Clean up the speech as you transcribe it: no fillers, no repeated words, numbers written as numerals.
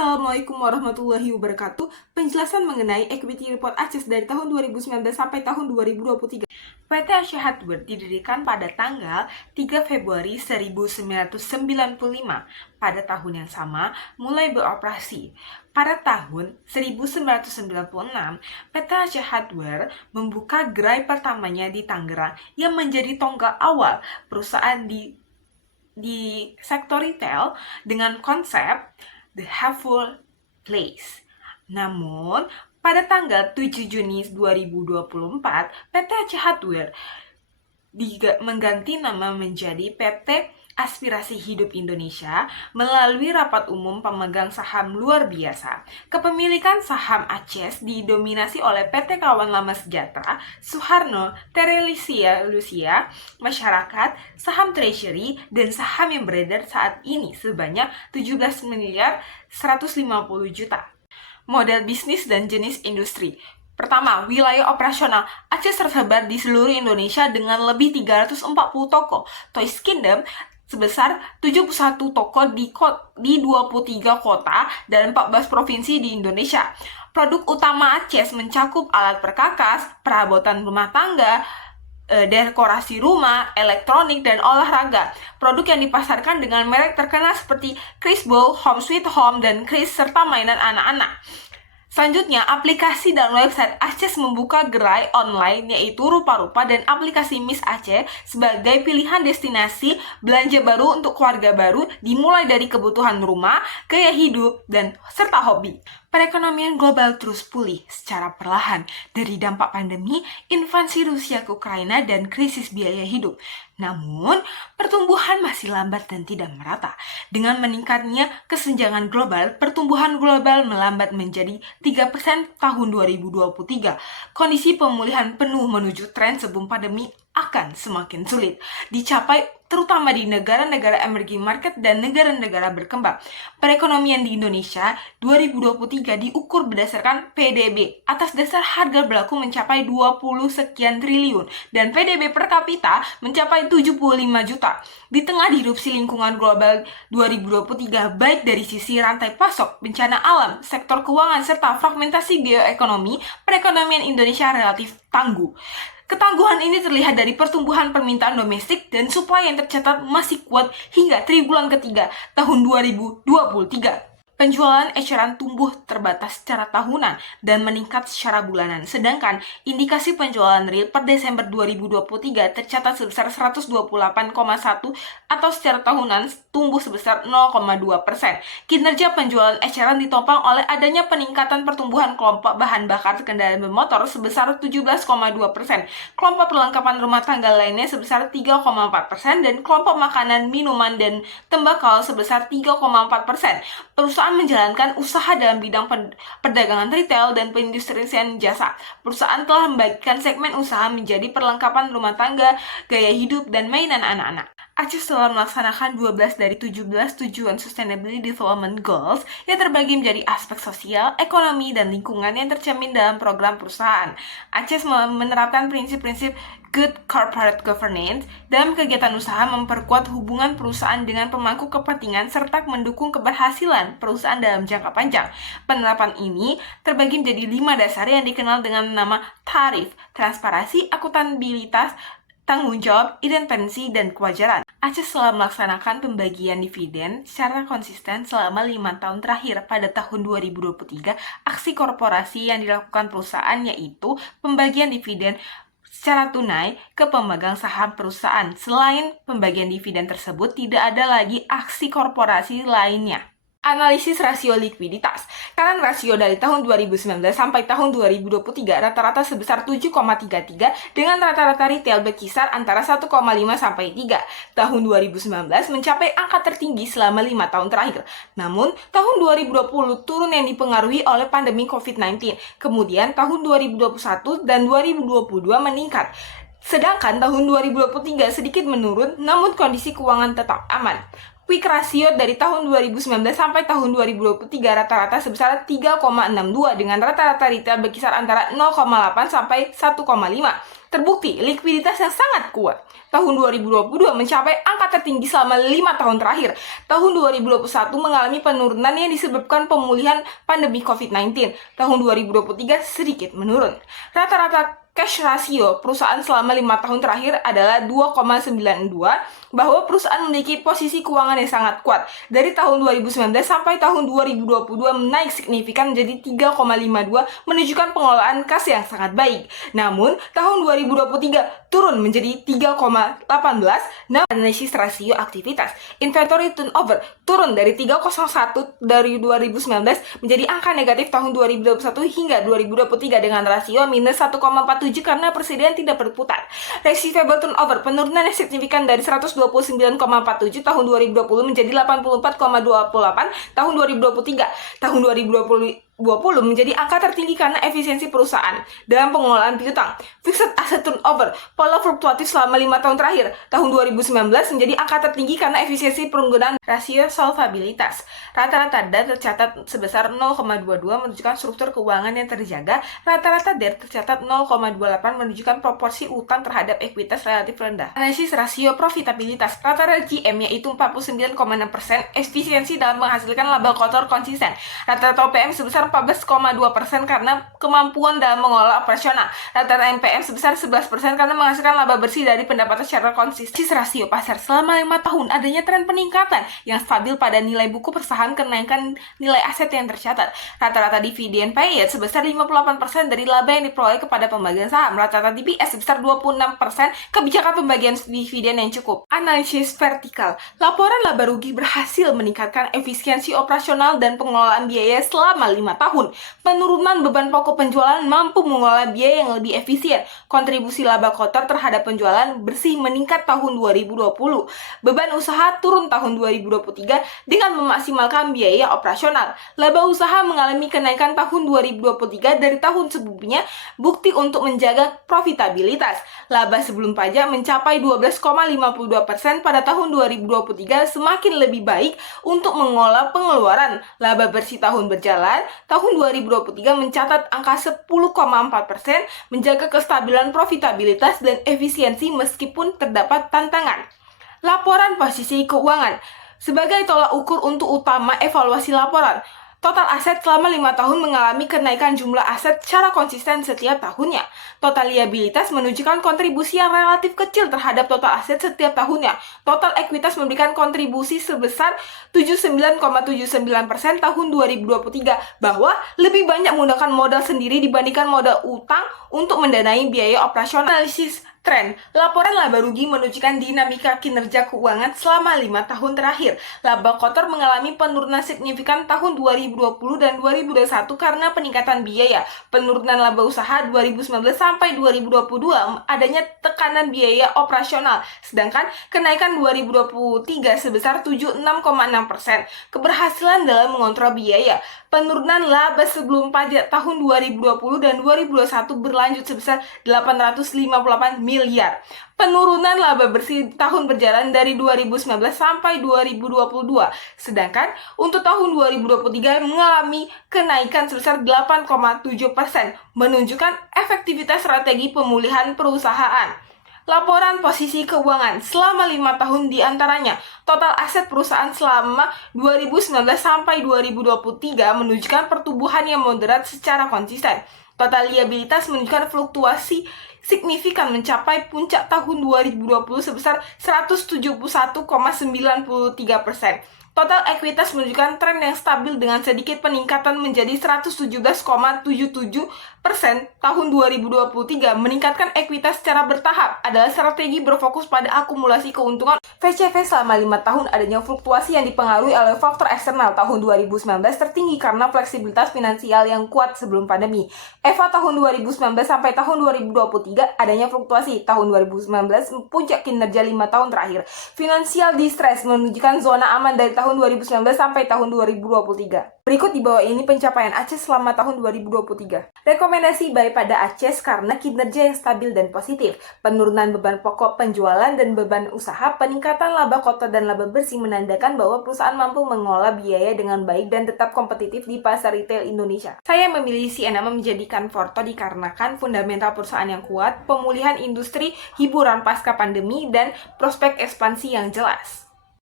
Assalamualaikum warahmatullahi wabarakatuh. Penjelasan mengenai Equity Report ACES dari tahun 2019 sampai tahun 2023. PT Asia Hardware didirikan pada tanggal 3 Februari 1995. Pada tahun yang sama, mulai beroperasi. Pada tahun 1996, PT Asia Hardware membuka gerai pertamanya di Tangerang yang menjadi tonggak awal perusahaan di sektor retail dengan konsep The Helpful Place. Namun, pada tanggal 7 Juni 2024, PT Asia Hardware mengganti nama menjadi PT Aspirasi Hidup Indonesia melalui rapat umum pemegang saham luar biasa. Kepemilikan saham ACES didominasi oleh PT Kawan Lama Sejahtera, Suharno, Terelisia Lucia, Masyarakat, saham Treasury, dan saham yang beredar saat ini sebanyak 17 miliar 150 juta. Model bisnis dan jenis industri. Pertama, wilayah operasional. ACES tersebar di seluruh Indonesia dengan lebih 340 toko. Toys Kingdom sebesar 71 toko di 23 kota dan 14 provinsi di Indonesia. Produk utama ACES mencakup alat perkakas, perabotan rumah tangga, dekorasi rumah, elektronik, dan olahraga. Produk yang dipasarkan dengan merek terkenal seperti Chris Bowl, Home Sweet Home, dan Chris, serta mainan anak-anak. Selanjutnya, aplikasi dan website ACES membuka gerai online yaitu Rupa-Rupa dan aplikasi Miss Aceh sebagai pilihan destinasi belanja baru untuk keluarga baru dimulai dari kebutuhan rumah, gaya hidup, dan serta hobi. Perekonomian global terus pulih secara perlahan dari dampak pandemi, invasi Rusia ke Ukraina, dan krisis biaya hidup. Namun, pertumbuhan masih lambat dan tidak merata. Dengan meningkatnya kesenjangan global, pertumbuhan global melambat menjadi 3% tahun 2023. Kondisi pemulihan penuh menuju tren sebelum pandemi akan semakin sulit dicapai, terutama di negara-negara emerging market dan negara-negara berkembang. Perekonomian di Indonesia 2023 diukur berdasarkan PDB atas dasar harga berlaku mencapai 20 sekian triliun dan PDB per kapita mencapai 75 juta. Di tengah disrupsi lingkungan global 2023 baik dari sisi rantai pasok, bencana alam, sektor keuangan, serta fragmentasi geoekonomi, perekonomian Indonesia relatif tangguh. Ketangguhan ini terlihat dari pertumbuhan permintaan domestik dan supply yang tercatat masih kuat hingga triwulan ketiga tahun 2023. Penjualan eceran tumbuh terbatas secara tahunan dan meningkat secara bulanan, sedangkan indikasi penjualan real per Desember 2023 tercatat sebesar 128,1 atau secara tahunan tumbuh sebesar 0,2%. Kinerja penjualan eceran ditopang oleh adanya peningkatan pertumbuhan kelompok bahan bakar kendaraan bermotor sebesar 17,2%, kelompok perlengkapan rumah tangga lainnya sebesar 3,4%, dan kelompok makanan, minuman, dan tembakau sebesar 3,4%. Perusahaan menjalankan usaha dalam bidang perdagangan retail dan perindustrian jasa. Perusahaan telah membagikan segmen usaha menjadi perlengkapan rumah tangga, gaya hidup, dan mainan anak-anak. ACES telah melaksanakan 12 dari 17 tujuan Sustainability Development Goals yang terbagi menjadi aspek sosial, ekonomi, dan lingkungan yang tercermin dalam program perusahaan. ACES menerapkan prinsip-prinsip Good Corporate Governance dalam kegiatan usaha, memperkuat hubungan perusahaan dengan pemangku kepentingan, serta mendukung keberhasilan perusahaan dalam jangka panjang. Penerapan ini terbagi menjadi 5 dasar yang dikenal dengan nama tarif, transparansi, akuntabilitas, tanggung jawab, independensi, dan kewajaran. ACES telah melaksanakan pembagian dividen secara konsisten selama 5 tahun terakhir. Pada tahun 2023, aksi korporasi yang dilakukan perusahaan yaitu pembagian dividen secara tunai ke pemegang saham perusahaan. Selain pembagian dividen tersebut, tidak ada lagi aksi korporasi lainnya. Analisis rasio likuiditas. Current rasio dari tahun 2019 sampai tahun 2023 rata-rata sebesar 7,33 dengan rata-rata retail berkisar antara 1,5 sampai 3. Tahun 2019 mencapai angka tertinggi selama 5 tahun terakhir. Namun, tahun 2020 turun yang dipengaruhi oleh pandemi COVID-19. Kemudian tahun 2021 dan 2022 meningkat. Sedangkan tahun 2023 sedikit menurun, namun kondisi keuangan tetap aman. Quick ratio dari tahun 2019 sampai tahun 2023 rata-rata sebesar 3,62 dengan rata-rata retail berkisar antara 0,8 sampai 1,5. Terbukti likuiditas yang sangat kuat. Tahun 2022 mencapai angka tertinggi selama 5 tahun terakhir. Tahun 2021 mengalami penurunan yang disebabkan pemulihan pandemi COVID-19. Tahun 2023 sedikit menurun. Rata-rata cash ratio perusahaan selama 5 tahun terakhir adalah 2,92, bahwa perusahaan memiliki posisi keuangan yang sangat kuat. Dari tahun 2019 sampai tahun 2022 menaik signifikan menjadi 3,52, menunjukkan pengelolaan kas yang sangat baik. Namun, tahun 2023 turun menjadi 3,18. Nah, analisis rasio aktivitas. Inventory turnover turun dari 3,01 dari 2019 menjadi angka negatif tahun 2021 hingga 2023 dengan rasio minus 1,47 karena persediaan tidak berputar. Receivable turnover penurunan yang signifikan dari 129,47 tahun 2020 menjadi 84,28 tahun 2023. Tahun 2020 menjadi angka tertinggi karena efisiensi perusahaan dalam pengelolaan piutang. Fixed asset turnover pola fluktuatif selama 5 tahun terakhir. Tahun 2019 menjadi angka tertinggi karena efisiensi penggunaan rasio solvabilitas. Rata-rata DAR tercatat sebesar 0,22 menunjukkan struktur keuangan yang terjaga. Rata-rata DAR tercatat 0,28 menunjukkan proporsi utang terhadap ekuitas relatif rendah. Analisis rasio profitabilitas. Rata-rata GM yaitu 49,6%, efisiensi dalam menghasilkan laba kotor konsisten. Rata-rata OPM sebesar 14,2% karena kemampuan dalam mengelola operasional. Rata-rata NPM sebesar 11% karena menghasilkan laba bersih dari pendapatan secara konsisten. Rasio pasar selama 5 tahun adanya tren peningkatan yang stabil pada nilai buku perusahaan, kenaikan nilai aset yang tercatat. Rata-rata dividen payout sebesar 58% dari laba yang diperoleh kepada pembagian saham. Rata-rata DPS sebesar 26%, kebijakan pembagian dividen yang cukup. Analisis vertikal. Laporan laba rugi berhasil meningkatkan efisiensi operasional dan pengelolaan biaya selama 5 tahun. Penurunan beban pokok penjualan mampu mengelola biaya yang lebih efisien. Kontribusi laba kotor terhadap penjualan bersih meningkat tahun 2020. Beban usaha turun tahun 2023 dengan memaksimalkan biaya operasional. Laba usaha mengalami kenaikan tahun 2023 dari tahun sebelumnya, bukti untuk menjaga profitabilitas. Laba sebelum pajak mencapai 12,52% pada tahun 2023, semakin lebih baik untuk mengelola pengeluaran. Laba bersih tahun berjalan, tahun 2023 mencatat angka 10,4%, menjaga kestabilan profitabilitas dan efisiensi meskipun terdapat tantangan. Laporan posisi keuangan. Sebagai tolak ukur untuk utama evaluasi laporan, total aset selama 5 tahun mengalami kenaikan jumlah aset secara konsisten setiap tahunnya. Total liabilitas menunjukkan kontribusi yang relatif kecil terhadap total aset setiap tahunnya. Total ekuitas memberikan kontribusi sebesar 79,79% tahun 2023, bahwa lebih banyak menggunakan modal sendiri dibandingkan modal utang untuk mendanai biaya operasional. Analisis tren. Laporan laba rugi menunjukkan dinamika kinerja keuangan selama 5 tahun terakhir. Laba kotor mengalami penurunan signifikan tahun 2020 dan 2021 karena peningkatan biaya. Penurunan laba usaha 2019 sampai 2022 adanya tekanan biaya operasional, sedangkan kenaikan 2023 sebesar 76,6%. Keberhasilan dalam mengontrol biaya. Penurunan laba sebelum pajak tahun 2020 dan 2021 berlanjut sebesar 858 miliar. Penurunan laba bersih tahun berjalan dari 2019 sampai 2022. Sedangkan untuk tahun 2023 mengalami kenaikan sebesar 8,7%, menunjukkan efektivitas strategi pemulihan perusahaan. Laporan posisi keuangan selama 5 tahun diantaranya. Total aset perusahaan selama 2019 sampai 2023 menunjukkan pertumbuhan yang moderat secara konsisten. Total liabilitas menunjukkan fluktuasi signifikan mencapai puncak tahun 2020 sebesar 171,93%. Total ekuitas menunjukkan tren yang stabil dengan sedikit peningkatan menjadi 117,77% tahun 2023. Meningkatkan ekuitas secara bertahap adalah strategi berfokus pada akumulasi keuntungan. VCV selama 5 tahun adanya fluktuasi yang dipengaruhi oleh faktor eksternal. Tahun 2019 tertinggi karena fleksibilitas finansial yang kuat sebelum pandemi. EVA tahun 2019 sampai tahun 2023 adanya fluktuasi. Tahun 2019 puncak kinerja 5 tahun terakhir. Financial distress menunjukkan zona aman dari tahun tahun 2019 sampai tahun 2023. Berikut di bawah ini pencapaian ACES selama tahun 2023. Rekomendasi buy pada ACES karena kinerja yang stabil dan positif, penurunan beban pokok penjualan dan beban usaha, peningkatan laba kotor dan laba bersih menandakan bahwa perusahaan mampu mengolah biaya dengan baik dan tetap kompetitif di pasar retail Indonesia. Saya memilih C&M menjadikan Forto dikarenakan fundamental perusahaan yang kuat, pemulihan industri hiburan pasca pandemi, dan prospek ekspansi yang jelas.